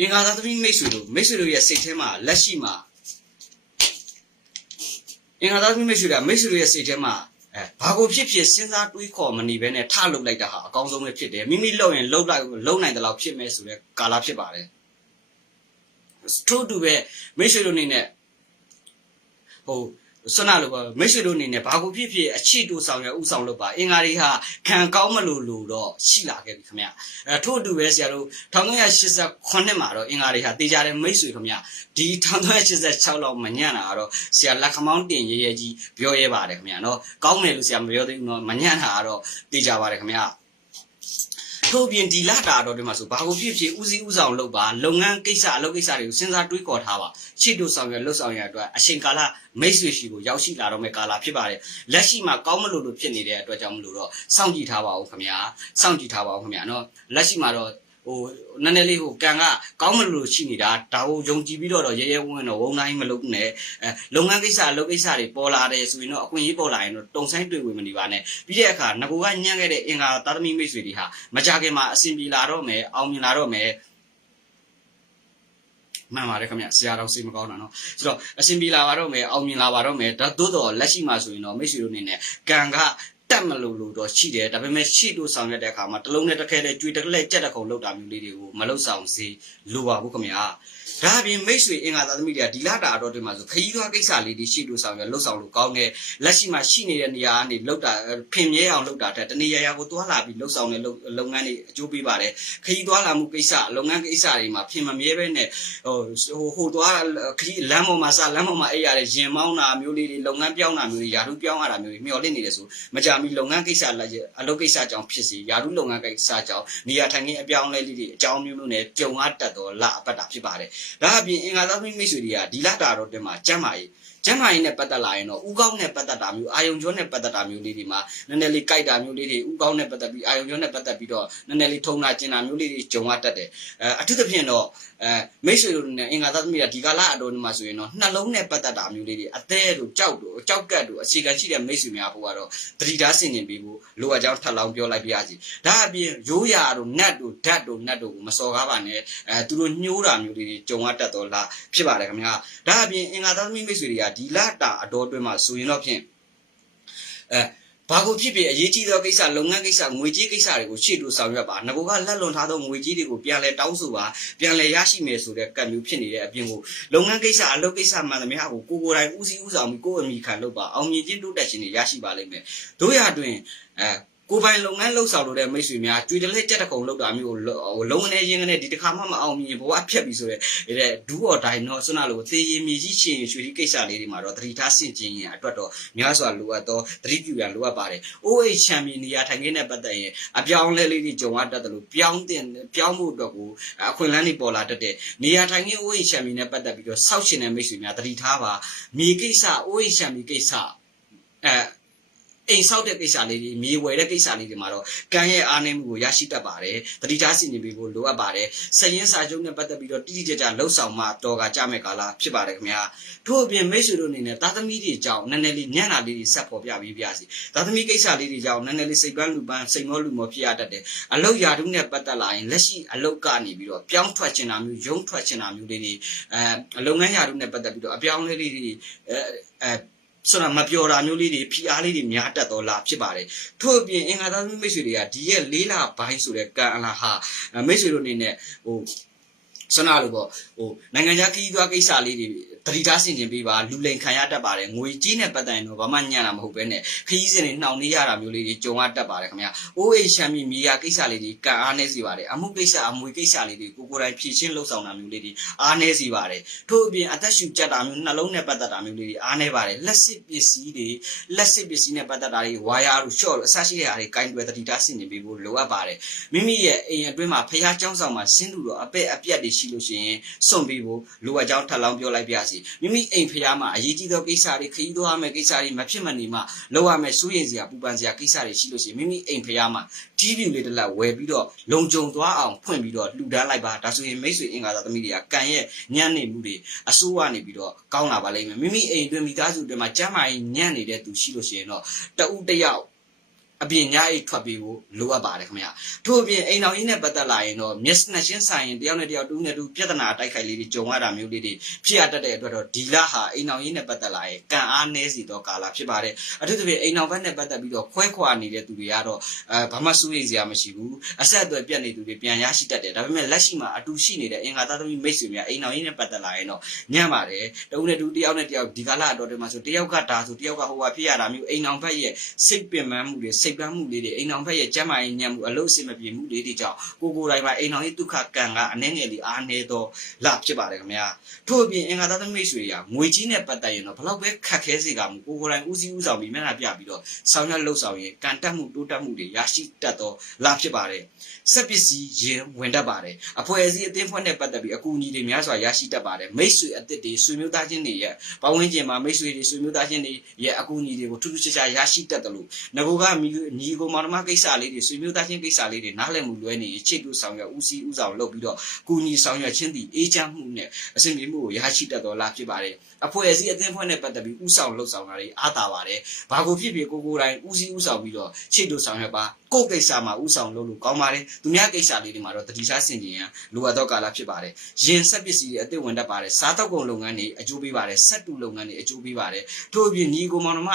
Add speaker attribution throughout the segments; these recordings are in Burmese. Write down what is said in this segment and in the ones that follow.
Speaker 1: အင်္ဂါသာသမီမိတ်ဆွေတို့မိတ်ဆွေတို့ရဲ့စိတ်ထဲမှာလက်ရှိမှာအင်္ဂါသာသမီမိတ်ဆွေတို့မိတ်ဆွေတို့ရဲ့စိတ်ထဲမှာအဲဘာကိုဖြစ်ဖြစ်စဉ်းစားတွေးခေါ်မနေဘဲနဲ့ထလုပ်လိုက်တာဟာအကောင်းဆုံးပဲဖြစ်တယ်မိမိလုပ်ရင်လုပ်လိုက်လုပ်နိုင်တဲ့လောက်ဖြစ်မယ်ဆိုတဲ့ကာလဖြစ်ပါတယ်ထို့တူပဲမိတ်ဆွေတို့အနေနဲ့ဟို ဆွမ်းနာလို့မိတ်ဆွေတို့အနေနဲ့ဘာကိုဖြစ်ဖြစ်အချစ်တူဆောင်ရဥဆောင်လုပ်ပါအင်္ဂါတွေဟာခံကောင်းမလို့လို့တော့ရှိလာခဲ့ပြီခင်ဗျအဲထို့အတူပဲဆရာတို့1989မှာတော့အင်္ဂါတွေဟာတေးကြတဲ့မိတ်ဆွေခင်ဗျဒီ1986လောက်မညံ့တာကတော့ဆရာလက်ခမောင်းတင်ရဲရဲကြီးပြောရဲပါတယ်ခင်ဗျနော်ကောင်းတယ်လို့ဆရာမပြောသေးဘူးနော်မညံ့တာကတော့တေးကြပါတယ်ခင်ဗျ ထို့ပြင်ဒီလာတာတော့ဒီမှာဆိုဘာကိုဖြစ်ဖြစ်ဦးစီးဦးဆောင်လုပ်ပါလုပ်ငန်းကိစ္စအလုပ်ကိစ္စတွေကိုစဉ်းစားတွေးခေါ်ထားပါချစ်တို့ဆောင်ရွက်လှုပ်ဆောင်ရအတွက်အချိန်ကာလမိတ်ဆွေရှိကိုရောက်ရှိလာတော့မယ့်ကာလဖြစ်ပါတယ်လက်ရှိမှာကောင်းမလို့လို့ဖြစ်နေတဲ့အတွက်ကြောင့်မလို့တော့စောင့်ကြည့်ထားပါဦးခင်ဗျာစောင့်ကြည့်ထားပါဦးခင်ဗျာနော်လက်ရှိမှာတော့ ဟိုနည်းနည်းလေးဟိုကံကကောင်းမလို့လို့ရှိနေတာဒါကိုယုံကြည်ပြီးတော့တော့ရဲရဲဝံ့ဝံ့တော့ဝုံတိုင်းမလုပ်နဲ့အဲလုပ်ငန်းကိစ္စအလုပ်ကိစ္စတွေပေါ်လာတယ်ဆိုရင်တော့အခွင့်အရေးပေါ်လာရင်တော့တုံဆိုင်တွေ့ဝင်မနေပါနဲ့ပြီးတဲ့အခါငကိုကညံ့ခဲ့တဲ့အင်္ဂါသာသမီမိတ်ဆွေတွေဟာမကြခင်မှာအဆင်ပြေလာတော့မယ်အောင်မြင်လာတော့မယ်မှန်ပါတယ်ခင်ဗျဆရာတော်စိတ်မကောင်းတာเนาะဆိုတော့အရှင်ပြေလာပါတော့မယ်အောင်မြင်လာပါတော့မယ်ဒါသို့တော်လက်ရှိမှာဆိုရင်တော့မိတ်ဆွေတို့အနေနဲ့ကံက တက်မလို့လို့တော့ရှိတယ်ဒါပေမဲ့ရှိလို့ဆောင်ရတဲ့အခါမှာတလုံးနဲ့တစ်ခဲနဲ့ကြွေတစ်လက်ကြက်တစ်ခုံလောက်တာမျိုးလေးတွေကိုမလောက်ဆောင်စေလိုပါဘူးခင်ဗျာ ဒါအပြင်မိတ်ဆွေအင်္ဂါသာသမီတွေကဒီလာတာတော့ဒီမှာဆိုခရီးသွားကိစ္စလေးတွေရှိလို့ဆောင်ရလှုပ်ဆောင်လို့ကောင်းတယ်လက်ရှိမှာရှိနေတဲ့နေရာကနေလှုပ်တာဖင်မြဲအောင်လှုပ်တာတဲ့တနေရာရာကိုတွာလာပြီးလှုပ်ဆောင်တဲ့လုပ်ငန်းတွေအကျိုးပေးပါတယ်ခရီးသွားလာမှုကိစ္စလုပ်ငန်းကိစ္စတွေမှာဖင်မမြဲပဲနဲ့ဟိုဟိုဟိုသွားခရီးလမ်းပေါ်မှာစလမ်းပေါ်မှာအဲ့ရတဲ့ရင်မောင်းတာမျိုးလေးတွေလုပ်ငန်းပြောင်းတာမျိုးတွေယာထုပြောင်းရတာမျိုးတွေမျှော်လင့်နေတယ်ဆိုမကြမီလုပ်ငန်းကိစ္စလာအလုပ်ကိစ္စကြောင့်ဖြစ်စီယာထုလုပ်ငန်းကိစ္စကြောင့်နေရာထိုင်ခင်းအပြောင်းလဲလေးတွေအကြောင်းမျိုးမျိုးနဲ့ကြုံရတတ်တော့လအပတ်တာဖြစ်ပါတယ်ဒါအပြင်အင်္ဂါသားမိတ်ဆွေတွေကဒီလတာတော့တင်မှာကျမ်းမာရေး ကျမ်းမာရေးနဲ့ပတ်သက်လာရင်တော့ဥကောင်းနဲ့ပတ်သက်တာမျိုးအာယုံကျော်နဲ့ပတ်သက်တာမျိုးလေးတွေမှာနည်းနည်းလေးကြိုက်တာမျိုးလေးတွေဥကောင်းနဲ့ပတ်သက်ပြီးအာယုံကျော်နဲ့ပတ်သက်ပြီးတော့နည်းနည်းလေးထုံတာကျင်တာမျိုးလေးတွေဂျုံရတတ်တယ်အဲအထူးသဖြင့်တော့အဲမိတ်ဆွေတို့နဲ့အင်္ဂါသားသမီးကဒီကာလအတော်မှာဆိုရင်တော့နှလုံးနဲ့ပတ်သက်တာမျိုးလေးတွေအသေးတို့ကြောက်တို့ကြောက်ကတ်တို့အခြေခံရှိတဲ့မိတ်ဆွေများဘို့ကတော့တတိသားဆင်ကျင်ပြီးဖို့လိုအပ်ကြောင်းထပ်လောင်းပြောလိုက်ပြရစီဒါအပြင်ရိုးရာတို့နတ်တို့ဓာတ်တို့နတ်တို့ကိုမစော်ကားပါနဲ့အဲသူတို့ညှိုးတာမျိုးလေးတွေဂျုံရတတ်တော့လားဖြစ်ပါတယ်ခင်ဗျာဒါအပြင်အင်္ဂါသားသမီးမိတ်ဆွေတွေကဒီလတာအတော်အတွင်းမှာဆိုရင်တော့ဖြင့်အဲဘာကိုဖြစ်ဖြစ်အရေးကြီးသောကိစ္စလုပ်ငန်းကိစ္စငွေကြေးကိစ္စတွေကိုရှေ့လို့ဆောင်ရွက်ပါငကိုကလက်လွန်ထားသောငွေကြေးတွေကိုပြန်လဲတောင်းဆိုပါပြန်လဲရရှိမယ်ဆိုတဲ့ကံမျိုးဖြစ်နေတဲ့အပြင်ကိုလုပ်ငန်းကိစ္စအလုပ်ကိစ္စမှန်သမျှကိုကိုကိုယ်တိုင်ဦးစီးဦးဆောင်ပြီးကိုယ်အမိခံလုပ်ပါအောင်မြင်ခြင်းတိုးတက်ခြင်းတွေရရှိပါလိမ့်မယ်တို့ရတွင်အဲ ကိုပိုင်လုပ်ငန်းလှုပ်ဆောင်လို့တဲ့မိတ်ဆွေများကြွေတလက်ကြက်တကုံလောက်တာမျိုးဟိုလုံးငနေရင်းငနေဒီတစ်ခါမှမအောင်မြင်ဘဝဖြတ်ပြီဆိုတဲ့တဲ့ဒူးအော်ဒိုင်တော့ဆွနာလို့သေရင်မြေကြီးရှင်ရွှေကြီးကိစ္စလေးတွေမှာတော့သတိထားဆင့်ကျင်ရင်အတွက်တော့များစွာလိုအပ်တော့သတိပြုရလိုအပ်ပါတယ်။ OH ချန်ပီယံနေရာထိုင်ခင်းနဲ့ပတ်သက်ရင်အပြောင်းလဲလေးတွေကြုံရတတ်တယ်လို့ပြောင်းတင်ပြောင်းဖို့အတွက်ကိုအခွင့်အလမ်းတွေပေါ်လာတတ်တဲ့နေရာထိုင်ခင်း OH ချန်ပီယံနဲ့ပတ်သက်ပြီးတော့စောက်ရှင်တဲ့မိတ်ဆွေများသတိထားပါမြေကိစ္စ OH ချန်ပီယံကိစ္စအဲ အိမ်ဆောက်တဲ့ကိစ္စလေးတွေမြေဝယ်တဲ့ကိစ္စလေးတွေမှာတော့ကံရဲ့အားနည်းမှုကိုရရှိတတ်ပါတယ်တတိထားစီနေပြီးကိုလိုအပ်ပါတယ်စည်ရင်းစာချုပ်နဲ့ပတ်သက်ပြီးတော့တိတိကျကျလှုပ်ဆောင်မှတော်ကကြမဲ့ကာလဖြစ်ပါတယ်ခင်ဗျာထို့အပြင်မိတ်ဆွေတို့အနေနဲ့သားသမီးတွေကြောင့်နည်းနည်းလေးညံ့တာလေးတွေဆက်ပေါ်ပြပြီးပြစီသားသမီးကိစ္စလေးတွေကြောင့်နည်းနည်းလေးစိတ်ပန်းလူပန်းစိတ်မောလူမောဖြစ်ရတတ်တယ်အလောက်ရာထူးနဲ့ပတ်သက်လာရင်လက်ရှိအလောက်ကနေပြီးတော့ပြောင်းထွက်ချင်တာမျိုးယုံထွက်ချင်တာမျိုးလေးတွေအဲအလုပ်ငန်းရာထူးနဲ့ပတ်သက်ပြီးတော့အပြောင်းလဲလေးတွေအဲအဲ ဆိုတော့မပြောတာမျိုးလေးတွေဖိအားလေးတွေများတတ်တော်လားဖြစ်ပါတယ်ထို့အပြင်အင်္ဂါသားမိတ်ဆွေတွေကဒီရဲ့လေးလာဘိုင်းဆိုတဲ့ကံအလားဟာမိတ်ဆွေတို့အနေနဲ့ဟို စနာလို့ပေါ့ဟိုနိုင်ငံခြားခရီးသွားကိစ္စလေးတွေတတိထားဆင်ကျင်ပေးပါလူလိန်ခံရတတ်ပါတယ်ငွေကြီးနဲ့ပတ်သက်ရင်တော့ဘာမှညံ့တာမဟုတ်ပဲနဲ့ခရီးစဉ်တွေနှောင်နေရတာမျိုးလေးတွေကြုံရတတ်ပါတယ်ခင်ဗျာအိုးအိတ်ရှမ်းမီမီယာကိစ္စလေးတွေကံအားနေစီပါတယ်အမှုကိစ္စအမွေကိစ္စလေးတွေကိုကိုယ်တိုင်ဖြည့်ရှင်းလှုပ်ဆောင်တာမျိုးလေးတွေအားနေစီပါတယ်ထို့အပြင်အသက်ရှူကြက်တာမျိုးနှလုံးနဲ့ပတ်သက်တာမျိုးလေးတွေအားနေပါတယ်လက်စစ်ပစ္စည်းတွေလက်စစ်ပစ္စည်းနဲ့ပတ်သက်တာတွေဝါယာတို့ရှော့တို့အစရှိတဲ့အားတွေကင်တွယ်တတိထားဆင်ကျင်ပေးဖို့လိုအပ်ပါတယ်မိမိရဲ့အိမ်အတွင်းမှာဖះเจ้าဆောင်မှာရှင်းသူတော့အပက်အပြက်တွေ ရှိလို့ရှိရင်စွန့်ပေးဖို့လိုအပ်ကြောင်းထပ်လောင်းပြောလိုက်ပါစီမိမိအိမ်ဖျားမှာအရေးကြီးသောကိစ္စတွေခရီးသွားရမယ့်ကိစ္စတွေမဖြစ်မနေမှလုပ်ရမယ့်စိုးရိမ်စရာပူပန်စရာကိစ္စတွေရှိလို့ရှိရင်မိမိအိမ်ဖျားမှာတီးပြူလေးတစ်လက်ဝယ်ပြီးတော့လုံခြုံသွားအောင်ဖွင့်ပြီးတော့လှူဒန်းလိုက်ပါဒါဆိုရင်မိတ်ဆွေအင်္ဂါသာသမီးတွေကကံရဲ့ညံ့နေမှုတွေအစိုးရနေပြီးတော့ကောင်းလာပါလိမ့်မယ်မိမိအိမ်အတွင်းမိသားစုအတွင်းမှာကျမ်းမာရေးညံ့နေတဲ့သူရှိလို့ရှိရင်တော့တဦးတယောက် အပြင်ညအိတ်ထွက်ပြီးဖို့လိုအပ်ပါတယ်ခင်ဗျာထို့အပြင်အိမ်တော်ကြီးနဲ့ပတ်သက်လာရင်တော့မျက်နှာချင်းဆိုင်ရင်တယောက်နဲ့တယောက်တူးနဲ့တူးပြဿနာတိုက်ခိုက်လေးတွေကြုံရတာမျိုးလေးတွေဖြစ်ရတတ်တဲ့အတွက်တော့ဒီလဟာအိမ်တော်ကြီးနဲ့ပတ်သက်လာရင်ကံအားနည်းစီတော့ကာလဖြစ်ပါတယ်အထူးသဖြင့်အိမ်တော်ဘက်နဲ့ပတ်သက်ပြီးတော့ခွဲခွာနေတဲ့သူတွေကတော့အဲဘာမှစိုးရိမ်စရာမရှိဘူးအဆက်အသွယ်ပြတ်နေသူတွေပြန်ရရှိတတ်တယ်ဒါပေမဲ့လက်ရှိမှာအတူရှိနေတဲ့အင်္ဂါသားသမီးမိတ်ဆွေများအိမ်တော်ကြီးနဲ့ပတ်သက်လာရင်တော့ညံ့ပါတယ်တုံးနဲ့တူတယောက်နဲ့တယောက်ဒီကာလအတော်တွေမှာဆိုတယောက်ကဒါဆိုတယောက်ကဟိုဟာဖြစ်ရတာမျိုးအိမ်တော်ဘက်ရဲ့စိတ်ပင်ပန်းမှုတွေစိတ်ပန်းမှုလေးတွေအိမ်တော်ဘက်ရဲ့ကျမ်းမာရေးညံ့မှုအလို့အဆင်မပြေမှုလေးတွေကြောင့်ကိုကိုယ်တိုင်မှာအိမ်တော်ကြီးဒုက္ခကံကအနှဲငယ်လေးအားနေတော့လဖြစ်ပါတယ်ခင်ဗျာထို့အပြင်အင်္ဂါသားသမီးမိတ်ဆွေတွေကငွေကြီးနဲ့ပတ်သက်ရင်တော့ဘလောက်ပဲခက်ခဲစေကမှုကိုကိုယ်တိုင်ဦးစီးဦးဆောင်ပြီးမျက်နှာပြပြီးတော့ဆောင်ရွက်လှုပ်ဆောင်ရင်ကံတက်မှုတိုးတက်မှုတွေရရှိတတ်တော့လဖြစ်ပါတယ်စက်ပစ္စည်းရင်ဝင်တတ်ပါတယ်အဖွဲ့အစည်းအသင်းဖွဲ့နဲ့ပတ်သက်ပြီးအကူအညီတွေများစွာရရှိတတ်ပါတယ်မိတ်ဆွေအသစ်တွေဆွေမျိုးသားချင်းတွေရဲ့ပတ်ဝန်းကျင်မှာမိတ်ဆွေတွေဆွေမျိုးသားချင်းတွေရဲ့အကူအညီတွေကိုထူးထူးခြားခြားရရှိတတ်တယ်လို့ငဘကညီကိုမောင်နှမကိစ္စလေးတွေဆွေမျိုးသားချင်းကိစ္စလေးတွေနားလည်မှုလွဲနေရင်ချစ်တူဆောင်ရွက်ဦးစီးဦးဆောင်လုပ်ပြီးတော့ကူညီဆောင်ရွက်ခြင်းသည်အေးချမ်းမှုနဲ့အစဉ်ပြေမှုကိုရရှိတတ်တော်လားဖြစ်ပါတယ်အဖွဲ့အစည်းအသင်းဖွဲ့နဲ့ပတ်သက်ပြီးဦးဆောင်လှုပ်ဆောင်တာတွေအားတာပါတယ်ဘာကိုဖြစ်ဖြစ်ကိုကိုယ်တိုင်ဦးစီးဦးဆောင်ပြီးတော့ချစ်တူဆောင်ရွက်ပါကိုယ့်ကိစ္စမှာဦးဆောင်လုပ်လို့ကောင်းပါတယ်သူများကိစ္စလေးတွေမှာတော့တတိစားဆင်ခြင်ရန်လိုအပ်သောကာလဖြစ်ပါတယ်ရင်ဆက်ပစ္စည်းတွေအသစ်ဝင်တတ်ပါတယ်စားတောက်ကုန်လုပ်ငန်းတွေအကျိုးပေးပါတယ်ဆက်တူလုပ်ငန်းတွေအကျိုးပေးပါတယ်ထို့အပြင်ညီကိုမောင်နှမ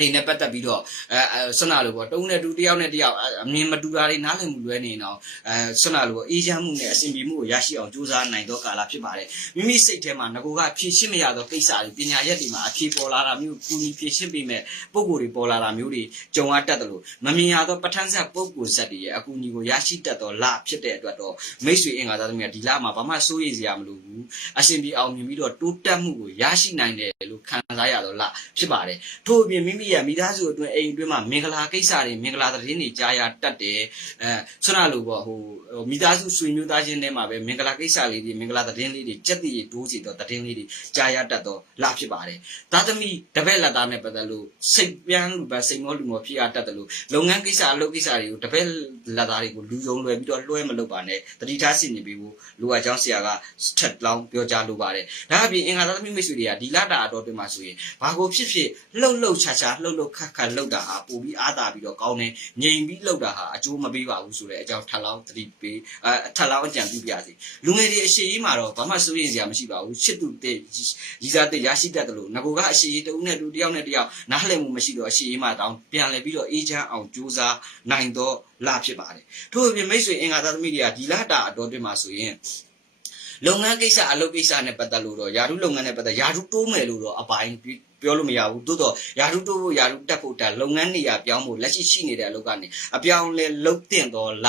Speaker 1: ဒီနဲ့ပတ်သက်ပြီးတော့အဲဆွနာလို့ပေါ့တုံးနဲ့တူတယောက်နဲ့တယောက်အမြင်မတူတာတွေနားလည်မှုလွဲနေတော့အဲဆွနာလို့ပေါ့အေးချမ်းမှုနဲ့အစဉ်ပြေမှုကိုရရှိအောင်ကြိုးစားနိုင်သောကာလဖြစ်ပါတယ်မိမိစိတ်ထဲမှာငကိုကဖြည့်ရှင်းမရသောကိစ္စတွေပညာရက်တွေမှာအဖြေပေါ်လာတာမျိုးကူညီဖြည့်ရှင်းပေးမဲ့ပုံကိုယ်တွေပေါ်လာတာမျိုးတွေကြုံရတတ်တယ်လို့မမြင်ရသောပဋ္ဌာန်းဆက်ပုံကိုယ်ဆက်တွေရဲ့အကူအညီကိုရရှိတတ်သောလဖြစ်တဲ့အတွက်တော့မိတ်ဆွေအင်္ဂါသားသမီးကဒီလမှာဘာမှစိုးရိမ်စရာမလိုဘူးအရှင်ပြေအောင်မြင်ပြီးတော့တိုးတက်မှုကိုရရှိနိုင်တယ်လို့ခံစားရတော့လဖြစ်ပါတယ်ထို့အပြင်မိမိရဲ့မိသားစုအတွင်းအိမ်အတွင်းမှာမင်္ဂလာကိစ္စတွေမင်္ဂလာသတင်းတွေကြားရတတ်တယ်အဲဆွမ်းနာလို့ပေါ့ဟိုမိသားစုဆွေမျိုးသားချင်းထဲမှာပဲမင်္ဂလာကိစ္စလေးတွေမင်္ဂလာသတင်းလေးတွေစက်တည်ဒိုးစီတော့သတင်းလေးတွေကြားရတတ်တော့လဖြစ်ပါတယ်သာသမီတပည့်လက်သားနဲ့ပတ်သက်လို့စိတ်ပြန်လူပါစိတ်မောလူမောဖြစ်ရတတ်တယ်လို့လုပ်ငန်းကိစ္စအလုပ်ကိစ္စတွေကိုတပည့်လက်သားတွေကိုလူယုံလွယ်ပြီးတော့လွှဲမလုပ်ပါနဲ့တတိထားစီနေပြီးဖို့လူအကြောင်းဆရာကထက်လောင်းပြောကြားလိုပါတယ်ဒါအပြင်အင်္ဂါသာသမီမိတ်ဆွေတွေကဒီလတာအတော်တွင်မှာဆိုရင်ဘာကိုဖြစ်ဖြစ်လှုပ်လှုပ်ချာချာလှုပ်လှုပ်ခတ်ခတ်လှုပ်တာဟာပိုပြီးအားတာပြီးတော့ကောင်းတယ်ငြိမ်ပြီးလှုပ်တာဟာအကျိုးမပေးပါဘူးဆိုတဲ့အကြောင်းထပ်လောင်းသတိပေးအဲထပ်လောင်းအကြံပြုပြစီလူငယ်တွေအရှိကြီးမှာတော့ဘာမှစိုးရိမ်စရာမရှိပါဘူးချစ်သူတဲ့ရီစားတဲ့ရရှိတတ်တယ်လို့ငကိုကအရှိကြီးတဦးနဲ့တူတယောက်နဲ့တယောက်နားလည်မှုမရှိတော့အရှိကြီးမှာတောင်းပြန်လဲပြီးတော့အေးချမ်းအောင်ကြိုးစားနိုင်တော့လဖြစ်ပါတယ်ထို့အပြင်မိတ်ဆွေအင်္ဂါသားသမီးတွေကဒီလတာအတော်တွင်မှာဆိုရင်လုပ်ငန်းကိစ္စအလုပ်ကိစ္စနဲ့ပတ်သက်လို့တော့ယာရုလုပ်ငန်းနဲ့ပတ်သက်ယာရုတိုးမယ်လို့တော့အပိုင်း ပြောလို့မရဘူးတိုးတော့ယာရုတိုးဖို့ယာရုတက်ဖို့တက်လုပ်ငန်းနေရာပြောင်းဖို့လက်ရှိရှိနေတဲ့အလုပ်ကနေအပြောင်းလဲလုတ်တင်တော့လ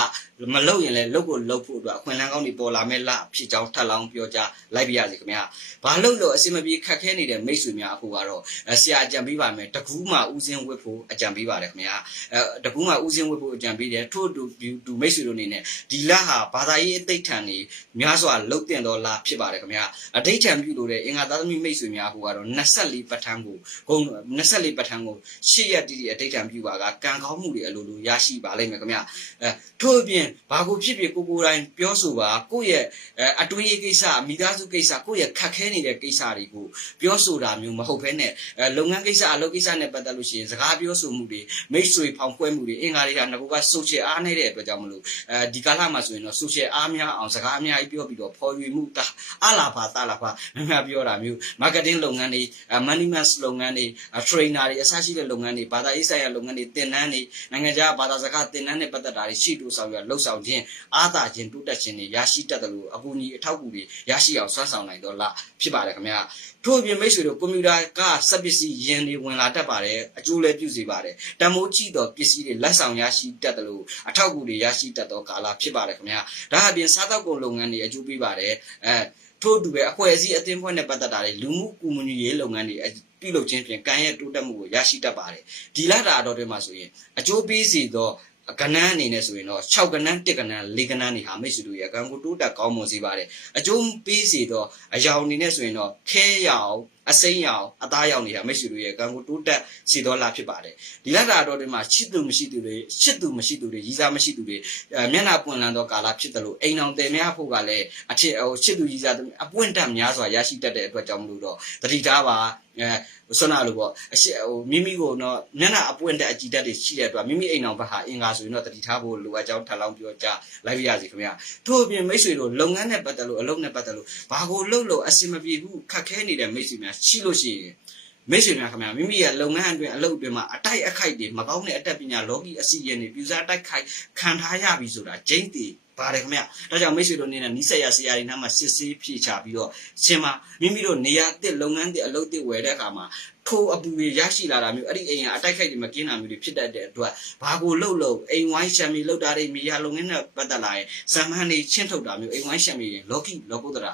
Speaker 1: မလုတ်ရင်လည်းလုတ်ကိုလုတ်ဖို့အတွက်အခွင့်အလမ်းကောင်းတွေပေါ်လာမဲ့လဖြစ်ကြောင်းထပ်လောင်းပြောကြလိုက်ပြရစီခင်ဗျာဘာလို့လို့အစင်မပြေခက်ခဲနေတဲ့မိတ်ဆွေများအခုကတော့ဆရာအကြံပေးပါမယ်တကူးမှာဦးစင်းဝတ်ဖို့အကြံပေးပါတယ်ခင်ဗျာအဲတကူးမှာဦးစင်းဝတ်ဖို့အကြံပေးတယ်ထို့တူတူမိတ်ဆွေတို့အနေနဲ့ဒီလဟာဘာသာရေးအသိထံနေများစွာလုတ်တင်တော့လဖြစ်ပါတယ်ခင်ဗျာအဋိဌံပြုလို့တဲ့အင်္ဂါသားသမီးမိတ်ဆွေများအခုကတော့24ပဋ္ဌာန်းကိုဂုံ24ပဋ္ဌာန်းကိုရှေ့ရက်တည်တည်အဋိဌံပြုပါကကံကောင်းမှုတွေအလိုလိုရရှိပါလိမ့်မယ်ခင်ဗျအဲထို့အပြင်ဘာကိုဖြစ်ဖြစ်ကိုကိုယ်တိုင်ပြောဆိုပါကိုယ့်ရဲ့အတွင်းရေးကိစ္စမိသားစုကိစ္စကိုယ့်ရဲ့ခက်ခဲနေတဲ့ကိစ္စတွေကိုပြောဆိုတာမျိုးမဟုတ်ဘဲနဲ့လုပ်ငန်းကိစ္စအလုပ်ကိစ္စနဲ့ပတ်သက်လို့ရှိရင်စကားပြောဆိုမှုတွေမိတ်ဆွေဖောင်ကွဲမှုတွေအင်္ဂါတွေကငကူက social အားနေတဲ့အတွက်ကြောင့်မလို့အဲဒီကာလမှာဆိုရင်တော့ social အားများအောင်စကားအများကြီးပြောပြီးတော့ဖော်ရွေမှုအလားပါတလားပါမများပြောတာမျိုး marketing လုပ်ငန်းတွေ money man လုပ်ငန်းတွေ trainer တွေအစရှိတဲ့လုပ်ငန်းတွေဘာသာရေးဆိုင်ရာလုပ်ငန်းတွေသင်တန်းတွေနိုင်ငံခြားဘာသာစကားသင်တန်းနဲ့ပတ်သက်တာတွေရှိတူဆောင်ရလှုပ်ဆောင်ခြင်းအားသာခြင်းတိုးတက်ခြင်းတွေရရှိတတ်တယ်လို့အကူအညီအထောက်အကူတွေရရှိအောင်ဆွမ်းဆောင်နိုင်တော့လားဖြစ်ပါတယ်ခင်ဗျာထို့အပြင်မိတ်ဆွေတို့ကွန်ပျူတာကစက်ပစ္စည်းယင်တွေဝင်လာတတ်ပါတယ်အကျိုးလည်းပြုစေပါတယ်တံမိုးကြည့်တော့ပစ္စည်းတွေလက်ဆောင်ရရှိတတ်တယ်လို့အထောက်အကူတွေရရှိတတ်တော့ကာလဖြစ်ပါတယ်ခင်ဗျာဒါအပြင်စားတောက်ကုန်လုပ်ငန်းတွေအကျိုးပေးပါတယ်အဲထို့တူပဲအဖွဲ့အစည်းအသင်းဖွဲ့နဲ့ပတ်သက်တာတွေလူမှုကူမှုရေးလုပ်ငန်းတွေ ပြုလုပ်ခြင်းဖြင့်ကံရဲ့တိုးတက်မှုကိုရရှိတတ်ပါတယ်ဒီလတာတော်တွေမှာဆိုရင်အကျိုးပေးစေသောကနန်းအနေနဲ့ဆိုရင်တော့6ကနန်း1ကနန်း4ကနန်းနေဟာမိတ်ဆွေတို့ရဲ့အကံကိုတိုးတက်ကောင်းမွန်စေပါတယ်အကျိုးပေးစေတော့အယောင်အနေနဲ့ဆိုရင်တော့ခဲရောင် အစိမ်းရောင်အသားရောင်နေတာမိတ်ဆွေတို့ရဲ့ကံကိုတိုးတက်စေတော်လာဖြစ်ပါတယ်ဒီလက်တာတော်တွေမှာချစ်သူမရှိသူတွေချစ်သူမရှိသူတွေရည်စားမရှိသူတွေအဲမျက်နှာပွင့်လန်းသောကာလဖြစ်တယ်လို့အိမ်အောင်တယ်များဖို့ကလည်းအထစ်ဟိုချစ်သူရည်စားအပွင့်တက်များစွာရရှိတတ်တဲ့အတွက်ကြောင့်မလို့တော့တတိထားပါအဲဆွမ်းနာလို့ပေါ့အရှိဟိုမိမိကိုတော့မျက်နှာအပွင့်တဲ့အကြည်တက်တွေရှိတဲ့အတွက်မိမိအိမ်အောင်ဘက်ဟာအင်္ဂါဆိုရင်တော့တတိထားဖို့လိုအပ်ကြောင်းထပ်လောင်းပြောကြလိုက်ပြရစီခင်ဗျာထို့အပြင်မိတ်ဆွေတို့လုပ်ငန်းနဲ့ပတ်သက်လို့အလုပ်နဲ့ပတ်သက်လို့ဘာကိုလုပ်လို့အဆင်မပြေဘူးခက်ခဲနေတဲ့မိတ်ဆွေများရှိလို့ရှိရင်မိတ်ဆွေများခင်ဗျာမိမိရဲ့လုပ်ငန်းအတွင်းအလုပ်အတွင်းမှာအတိုက်အခိုက်တွေမကောင်းတဲ့အတတ်ပညာလောကီအစီအရင်တွေပြူစားတိုက်ခိုက်ခံထားရပြီဆိုတာဂျိမ့်တီပါတယ်ခင်ဗျာဒါကြောင့်မိတ်ဆွေတို့အနေနဲ့နီးစက်ရဆရာတွေနားမှာစစ်ဆေးဖြေချပြီးတော့ရှင်မမိမိတို့နေရာတစ်လုပ်ငန်းတစ်အလုပ်တစ်ဝယ်တဲ့အခါမှာထိုးအပူတွေရရှိလာတာမျိုးအဲ့ဒီအိမ်ကအတိုက်ခိုက်တွေမကင်းတာမျိုးတွေဖြစ်တတ်တဲ့အတွက်ဘာကိုလှုပ်လို့အိမ်ဝိုင်းရှမ်းမီလှုပ်တာတွေမြေယာလုပ်ငန်းနဲ့ပတ်သက်လာရင်ဇမန်တွေချင်းထုတ်တာမျိုးအိမ်ဝိုင်းရှမ်းမီတွေလောကီလောကုတ္တရာ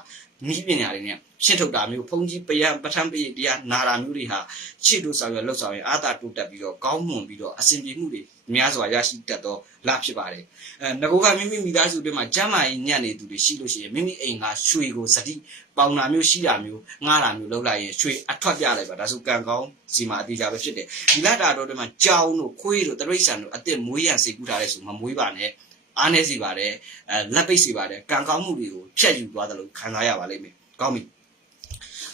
Speaker 1: နီးပညာတွေနဲ့ ရှင်းထုတ်တာမျိုးဖုန်ကြီးပယံပထမပိတရားနာတာမျိုးတွေဟာချစ်တို့ဆောင်ရလှုပ်ဆောင်ရအာသာတိုးတက်ပြီးတော့ကောင်းမွန်ပြီးတော့အစဉ်ပြေမှုတွေများစွာရရှိတတ်သောလဖြစ်ပါတယ်အဲငကိုကမိမိမိသားစုတွေမှာကျမ်းမာရေးညံ့နေသူတွေရှိလို့ရှိရင်မိမိအိမ်ကရွှေကိုစတိပေါင်တာမျိုးရှိတာမျိုးငားတာမျိုးလုပ်လိုက်ရင်ရွှေအထွက်ပြလိုက်ပါဒါဆိုကံကောင်းစီမှာအတိအကျပဲဖြစ်တယ်ဒီလတာတော်တွေမှာကြောင်တို့ခွေးတို့တရိษံတို့အစ်စ်မွေးရစေကူထားတဲ့ဆိုမမွေးပါနဲ့အားနေစီပါတယ်အဲလက်ပိတ်စီပါတယ်ကံကောင်းမှုတွေကိုဖြတ်ယူသွားတယ်လို့ခံစားရပါလိမ့်မယ်ကောင်းပြီ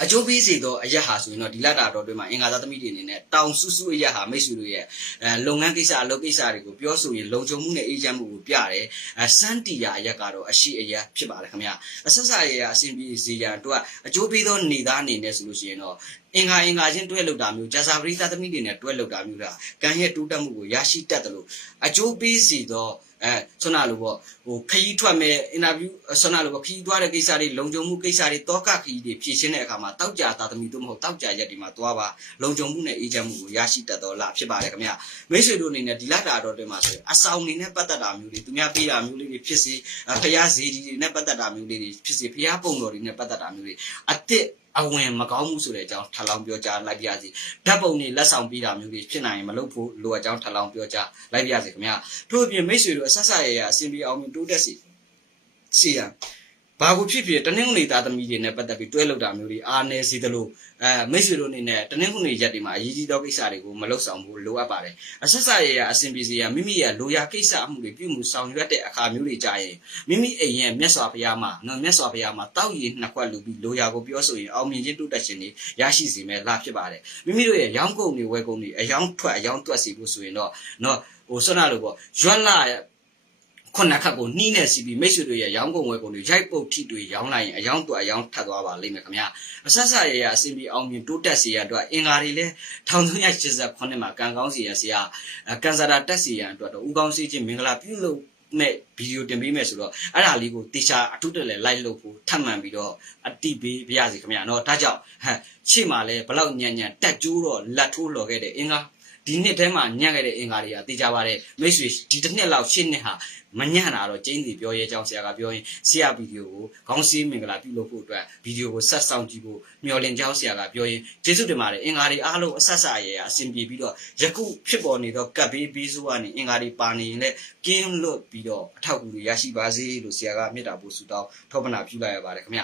Speaker 1: အကျိုးပေးစေသောအရက်ဟာဆိုရင်တော့ဒီလတာတော်တွေမှာအင်္ဂါသားသမီးတွေအနေနဲ့တောင်ဆူဆူအရက်ဟာမိတ်ဆွေတို့ရဲ့အဲလုပ်ငန်းကိစ္စအလုပ်ကိစ္စတွေကိုပြောဆိုရင်လုံခြုံမှုနဲ့အေးချမ်းမှုကိုပြတယ်အဲစန်းတီယာအရက်ကတော့အရှိအရက်ဖြစ်ပါတယ်ခင်ဗျာအဆက်ဆက်ရရအစဉ်ပြေစေရန်တို့ကအကျိုးပေးသောနေသားအနေနဲ့ဆိုလို့ရှိရင်တော့အင်္ဂါအင်္ဂါချင်းတွဲလောက်တာမျိုးဂျာစာပရိသသမီးတွေနဲ့တွဲလောက်တာမျိုးဒါကံရဲ့တိုးတက်မှုကိုရရှိတတ်တယ်လို့အကျိုးပေးစေသောအဲဆွမ်းနာလို့ပေါ့ဟိုခရီးထွက်မဲ့အင်တာဗျူးဆွမ်းနာလို့ပေါ့ခရီးသွားတဲ့ကိစ္စတွေလုံခြုံမှုကိစ္စတွေတောကခရီးတွေဖြည့်ရှင်းတဲ့အခါမှာတောက်ကြတာသမီတို့မဟုတ်တောက်ကြရက်တွေမှာသွားပါလုံခြုံမှုနဲ့အေးချမ်းမှုကိုရရှိတတ်တော်လားဖြစ်ပါတယ်ခင်ဗျမိတ်ဆွေတို့အနေနဲ့ဒီလတာတော်တွေမှာဆိုရင်အဆောင်နေနဲ့ပတ်သက်တာမျိုးတွေသူများပေးတာမျိုးလေးတွေဖြစ်စေဖျားဇေဒီတွေနဲ့ပတ်သက်တာမျိုးလေးတွေဖြစ်စေဖျားပုံတော်တွေနဲ့ပတ်သက်တာမျိုးတွေအစ်စ် အဝင်မကောင်းမှုဆိုတဲ့အကြောင်းထပ်လောင်းပြောကြားလိုက်ပြစီဓာတ်ပုံတွေလက်ဆောင်ပေးတာမျိုးတွေဖြစ်နိုင်ရင်မလုပ်ဖို့လိုအပ်ကြောင်းထပ်လောင်းပြောကြားလိုက်ပြစီခင်ဗျာထို့အပြင်မိတ်ဆွေတို့အဆက်ဆက်ရရအစဉ်ပြေအောင်တိုးတက်စီစီရန် ဘာကိုဖြစ်ဖြစ်တနင်္ဂနွေသားသမီးတွေနဲ့ပတ်သက်ပြီးတွဲလောက်တာမျိုးတွေအားနေစီသလိုအဲမိတ်ဆွေတို့အနေနဲ့တနင်္ဂနွေရက်တွေမှာအရေးကြီးသောကိစ္စတွေကိုမလုပ်ဆောင်ဘူးလိုအပ်ပါတယ်အဆက်ဆက်ရရအစဉ်ပြေစီရမိမိရဲ့လိုရာကိစ္စအမှုတွေပြုမှုဆောင်ရွက်တဲ့အခါမျိုးတွေကြာရင်မိမိအိမ်ရဲ့မြတ်စွာဘုရားမှာနော်မြတ်စွာဘုရားမှာတောက်ရည်နှစ်ခွက်လူပြီးလိုရာကိုပြောဆိုရင်အောင်မြင်ခြင်းတိုးတက်ခြင်းတွေရရှိစေမယ်လားဖြစ်ပါတယ်မိမိတို့ရဲ့ရောင်းကုန်တွေဝယ်ကုန်တွေအယောင်းထွက်အယောင်းတွက်စီဖို့ဆိုရင်တော့နော်ဟိုဆွမ်းနာလို့ပေါ့ရွက်လာ ခုနှစ်ခတ်ကိုနှီးနဲ့စီပြီးမိတ်ဆွေတို့ရဲ့ရောင်းကုန်ဝယ်ကုန်တွေရိုက်ပုတ်ထိတွေရောင်းလိုက်ရင်အယောင်းတွက်အယောင်းထပ်သွားပါလိမ့်မယ်ခင်ဗျာအဆက်ဆက်ရရအစဉ်ပြီးအောင်မြင်တိုးတက်စေရအတွက်အင်္ဂါတွေလည်း1389မှာကံကောင်းစီရဆရာကန်ဆာတာတက်စီရအတွက်တော့ဥကောင်းစီချင်းမင်္ဂလာပြုလုပ်မဲ့ဗီဒီယိုတင်ပေးမယ်ဆိုတော့အဲ့ဒါလေးကိုတေချာအထုတက်လဲ like လုပ်ဖို့ထပ်မံပြီးတော့အတိပေးပြရစီခင်ဗျာเนาะဒါကြောင့်ဟမ်ရှေ့မှာလဲဘလောက်ညံ့ညံ့တက်ကျိုးတော့လက်ထိုးလော်ခဲ့တဲ့အင်္ဂါ ဒီနှစ်ထဲမှာညံ့ခဲ့တဲ့အင်္ဂါတွေကတေချာပါတယ်မိတ်ဆွေဒီတစ်နှစ်လောက်ရှင်းနှစ်ဟာမညံ့တာတော့ကျင်းစီပြောရဲကြောင်းဆရာကပြောရင်ဆရာဗီဒီယိုကိုခေါင်းစည်းမင်္ဂလာပြုလုပ်ဖို့အတွက်ဗီဒီယိုကိုဆက်ဆောင်ကြည့်ဖို့မျှော်လင့်ကြောင်းဆရာကပြောရင်ကျေးဇူးတင်ပါတယ်အင်္ဂါတွေအားလုံးအဆက်ဆက်ရဲအဆင်ပြေပြီးတော့ယခုဖြစ်ပေါ်နေသောကပ်ဘေးဘေးဆိုးကနေအင်္ဂါတွေပါနေရင်လည်းကင်းလွတ်ပြီးတော့အထောက်အကူတွေရရှိပါစေလို့ဆရာကမေတ္တာပို့ဆုတောင်းထောပနာပြုလိုက်ရပါတယ်ခင်ဗျ